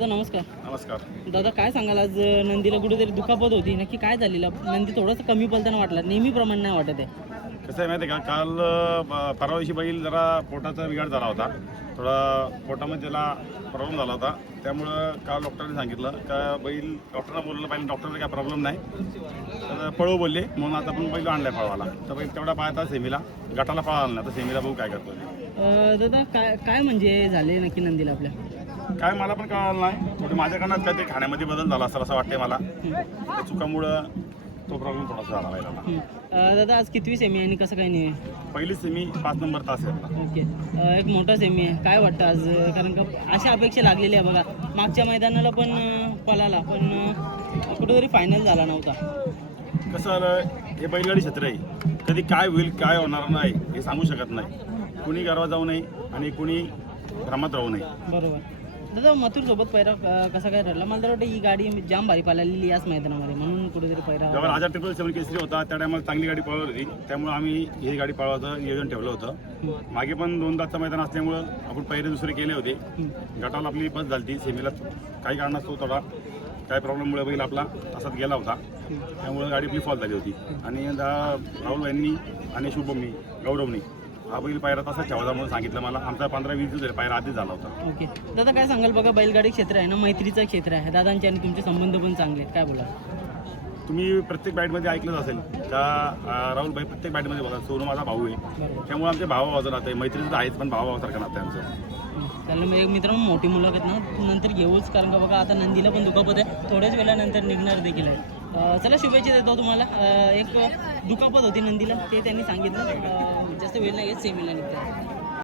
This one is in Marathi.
दादा नमस्कार. नमस्कार. दादा काय सांगाल, आज नंदीला कुठेतरी दुखापत होती, नक्की काय झालेलं? नंदी थोडंसं कमी पलताना वाटला, नेहमीप्रमाणे नाही वाटत आहे. कसं आहे माहिती आहे का, काल परवा दिवशी बैल जरा पोटाचा बिघाड झाला होता, थोडा पोटामध्ये त्याला प्रॉब्लेम झाला होता. त्यामुळं काल डॉक्टरने सांगितलं का बैल, डॉक्टरला बोललं पाहिजे, डॉक्टरला काय प्रॉब्लेम नाही तर पळू बोलले, म्हणून आता पण बैल आणलाय पळवाला. तर बैल तेवढा पाहता सेमीला, गटाला पळाला नाही, तर सेमीला बघू काय करतो. दादा काय काय म्हणजे झाले नक्की नंदीला आपल्या? काय मला पण कळालं नाही, थोडी माझ्याकडनं काय ते खाण्यामध्ये बदल झाला असेल असं वाटतंय मला. त्या चुकामुळं तो प्रॉब्लेम थोडासा झाला बैलाला. दादा आज कितवी सेमी आहे आणि कसं काय नाही? पहिली सेमी 5 नंबर तास आहे. ओके, एक मोठा सेमी आहे, काय वाटतं आज? कारण का अशा अपेक्षा लागलेली आहे बघा, मागच्या मैदानाला पण पळाला, पण कुठेतरी फायनल झाला नव्हता. कसं झालं, हे बैलगाडी क्षेत्र आहे, कधी काय होईल काय होणार नाही हे सांगू शकत नाही. कुणी गर्वात जाऊ नये आणि कुणी भ्रमात राहू नये. बरोबर. दादा मथुर सोबत पैरा कसा काय ठरला? मला तर वाटतं ही गाडी जाम भारी पाळलेली याच मैदानामध्ये, म्हणून कुठेतरी पैरा. जेव्हा राजा 777 केसरी होता त्या टायमाला चांगली गाडी पळवली होती, त्यामुळे आम्ही ही गाडी पळवायचं नियोजन ठेवलं होतं. मागे पण 2 तासचं मैदान असल्यामुळं आपण पहिरे दुसरे केले होते. गटाला आपली बस झाली, सेमीला काही कारणास्तव थोडा काही प्रॉब्लेममुळे बैल आपला तासात गेला होता, त्यामुळे गाडी आपली फॉल झाली होती. आणि राहुल भाईंनी आणि शुभमनी गौरवनी हा बैल पायरा तसा ठेवायचा म्हणून सांगितलं मला. आमचा 15-20 दिवस पायरा आधीच झाला होता. ओके दादा काय सांगाल, बघा बैलगाडी क्षेत्र आहे ना, मैत्रीचं क्षेत्र आहे, दादांचे आणि तुमचे संबंध पण चांगले आहेत, काय बोला? तुम्ही प्रत्येक बॅटमध्ये ऐकलंच असेल का, राहुल भाई प्रत्येक बॅटमध्ये बोला, सोनू माझा भाऊ आहे, त्यामुळे आमचे भावाभावाचं नातं आहे. मैत्रीचं आहेच, पण भावाभावासारखं नातं आहे आमचं. त्याला मग एक मित्रांनो मोठी मुलाखत ना नंतर घेऊच, कारण का बघा आता नंदीला पण दुखापत आहे, थोड्याच वेळानंतर निघणार देखील आहे. चला शुभेच्छा देतो तुम्हाला. एक दुखापत होती नंदीला, ते त्यांनी सांगितलं, जास्त वेळ नाही, सेमीला निघतात.